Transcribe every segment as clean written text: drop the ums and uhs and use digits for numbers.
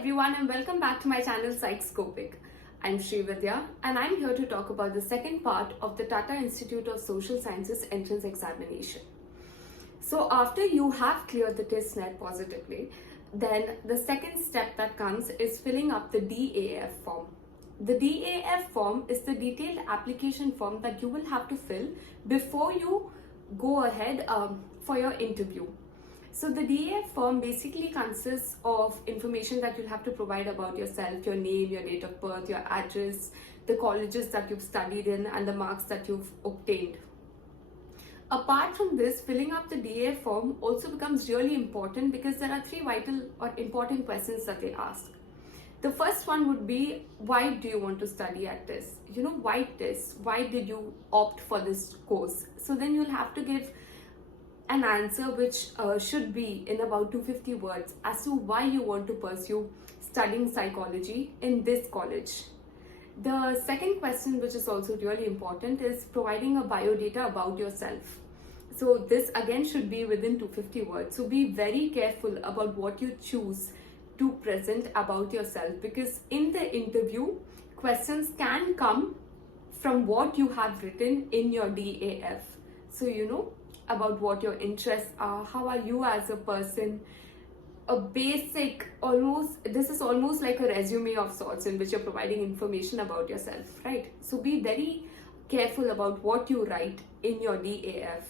everyone and welcome back to my channel PsycheScopic. I'm Srividya and I'm here to talk about the second part of the Tata Institute of Social Sciences entrance examination. So after you have cleared the TISS net positively, then the second step that comes is filling up the DAF form. The DAF form is the detailed application form that you will have to fill before you go ahead for your interview. So the DAF form basically consists of information that you'll have to provide about yourself, your name, your date of birth, your address, the colleges that you've studied in, and the marks that you've obtained. Apart from this, filling up the DAF form also becomes really important because there are three vital or important questions that they ask. The first one would be, why do you want to study at TISS? Why TISS? Why did you opt for this course? So then you'll have to give an answer which should be in about 250 words as to why you want to pursue studying psychology in this college. The second question, which is also really important, is providing a biodata about yourself. So this again should be within 250 words. So be very careful about what you choose to present about yourself, because in the interview, questions can come from what you have written in your DAF. So about what your interests are, how are you as a person, a basic, this is almost like a resume of sorts in which you're providing information about yourself, right? So be very careful about what you write in your DAF.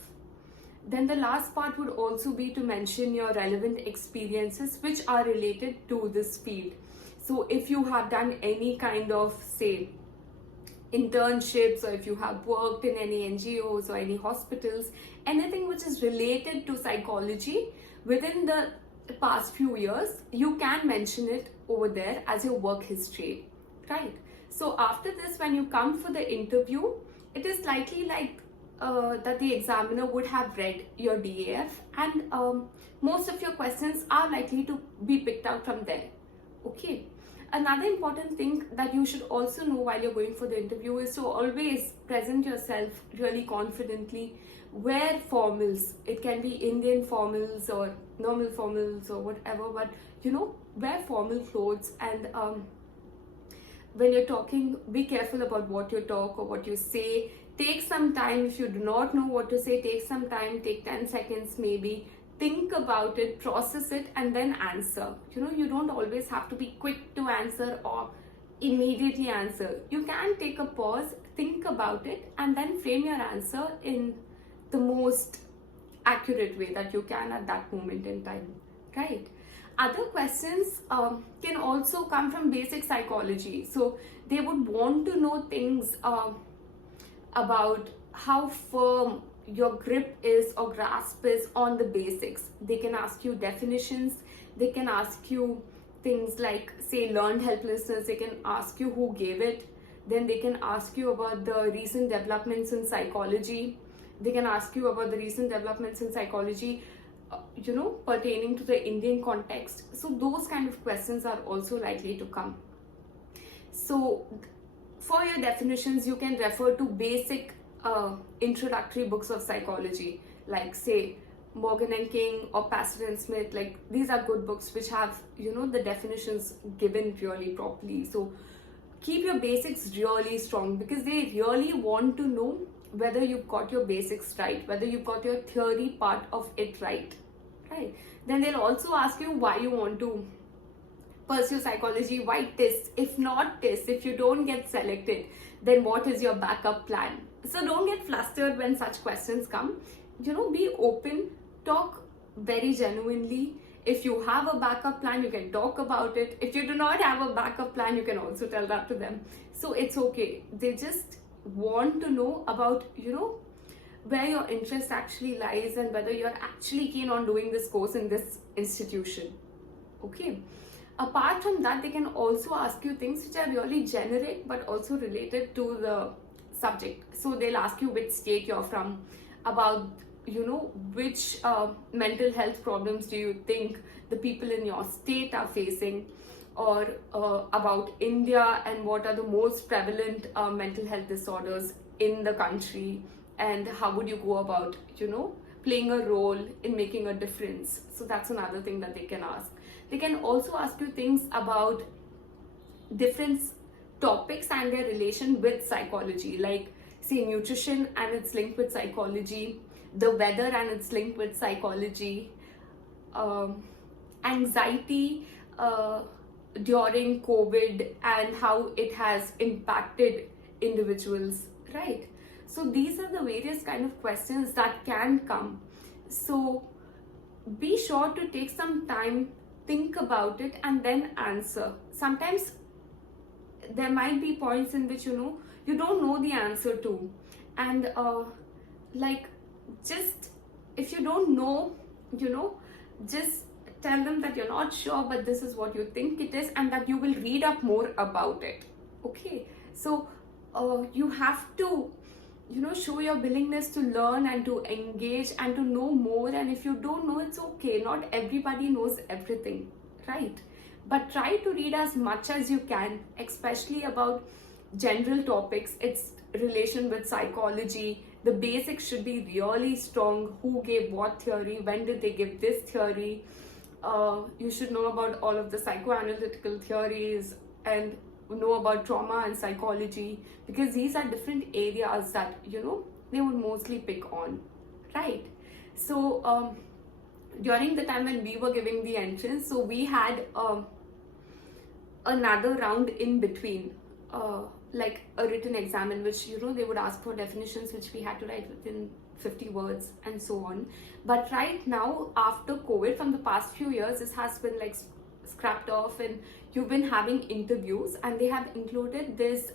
Then the last part would also be to mention your relevant experiences which are related to this field. So if you have done any kind of, say, internships, or if you have worked in any NGOs or any hospitals, anything which is related to psychology within the past few years, you can mention it over there as your work history, right? So after this, when you come for the interview, it is likely like that the examiner would have read your DAF, and most of your questions are likely to be picked out from there. Okay. Another important thing that you should also know while you're going for the interview is to always present yourself really confidently. Wear formals. It can be Indian formals or normal formals or whatever, but wear formal clothes, and when you're talking, be careful about what you talk or what you say. Take some time. If you do not know what to say, take some time, take 10 seconds maybe. Think about it, process it, and then answer. You don't always have to be quick to answer or immediately answer. You can take a pause, think about it, and then frame your answer in the most accurate way that you can at that moment in time, right? Other questions can also come from basic psychology. So they would want to know things about how firm your grip is or grasp is on the basics. They can ask you definitions. They can ask you things like, say, learned helplessness. They can ask you who gave it. Then they can ask you about the recent developments in psychology. They can ask you about the recent developments in psychology pertaining to the Indian context. So those kind of questions are also likely to come. So for your definitions, you can refer to basic introductory books of psychology, like, say, Morgan and King or Pastor and Smith. Like, these are good books which have the definitions given really properly. So keep your basics really strong, because they really want to know whether you've got your basics right, whether you've got your theory part of it right. Then they'll also ask you why you want to pursue psychology. Why TISS? If not TISS, if you don't get selected, then what is your backup plan? So don't get flustered when such questions come. Be open, talk very genuinely. If you have a backup plan, you can talk about it. If you do not have a backup plan, you can also tell that to them. So it's okay. They just want to know about, where your interest actually lies and whether you're actually keen on doing this course in this institution. Okay. Apart from that, they can also ask you things which are really generic but also related to the subject. So they'll ask you which state you're from, about which mental health problems do you think the people in your state are facing, or about India and what are the most prevalent mental health disorders in the country, and how would you go about playing a role in making a difference. So that's another thing that they can ask. They can also ask you things about different topics and their relation with psychology, like say nutrition and its link with psychology, the weather and its link with psychology, anxiety during COVID and how it has impacted individuals, right? So these are the various kind of questions that can come. So be sure to take some time, think about it, and then answer. Sometimes there might be points in which you don't know the answer to, and like, just if you don't know, just tell them that you're not sure, but this is what you think it is, and that you will read up more about it. Okay, so you have to show your willingness to learn and to engage and to know more. And if you don't know, it's okay, not everybody knows everything, right? But try to read as much as you can, especially about general topics, its relation with psychology. The basics should be really strong. Who gave what theory? When did they give this theory? You should know about all of the psychoanalytical theories and know about trauma and psychology, because these are different areas that they would mostly pick on, right? So during the time when we were giving the entrance, so we had another round in between, like a written exam in which they would ask for definitions which we had to write within 50 words and so on. But right now, after COVID, from the past few years, this has been like scrapped off, and you've been having interviews, and they have included this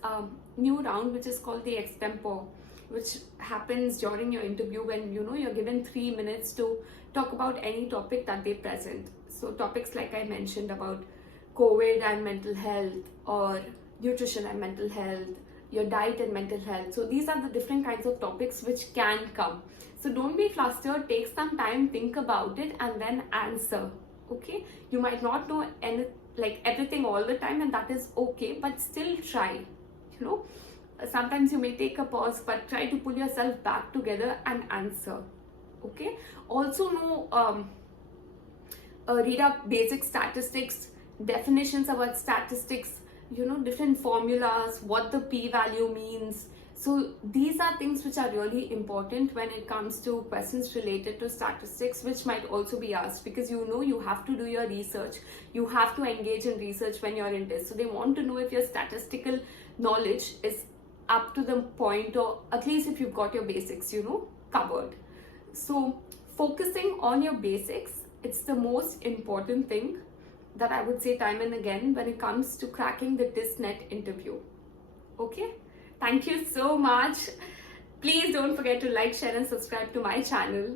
new round which is called the extempore, which happens during your interview when you're given 3 minutes to talk about any topic that they present. So topics like I mentioned about COVID and mental health, or nutrition and mental health, your diet and mental health. So these are the different kinds of topics which can come. So don't be flustered, take some time, think about it, and then answer. Okay, you might not know everything all the time, and that is okay, but still try. Sometimes you may take a pause, but try to pull yourself back together and answer. Okay, also read up basic statistics, definitions about statistics, different formulas, what the p-value means. So these are things which are really important when it comes to questions related to statistics, which might also be asked, because you have to do your research, you have to engage in research when you're in TISS. So they want to know if your statistical knowledge is up to the point, or at least if you've got your basics covered. So focusing on your basics, it's the most important thing that I would say time and again when it comes to cracking the TISS net interview. Okay, thank you so much. Please don't forget to like, share and subscribe to my channel.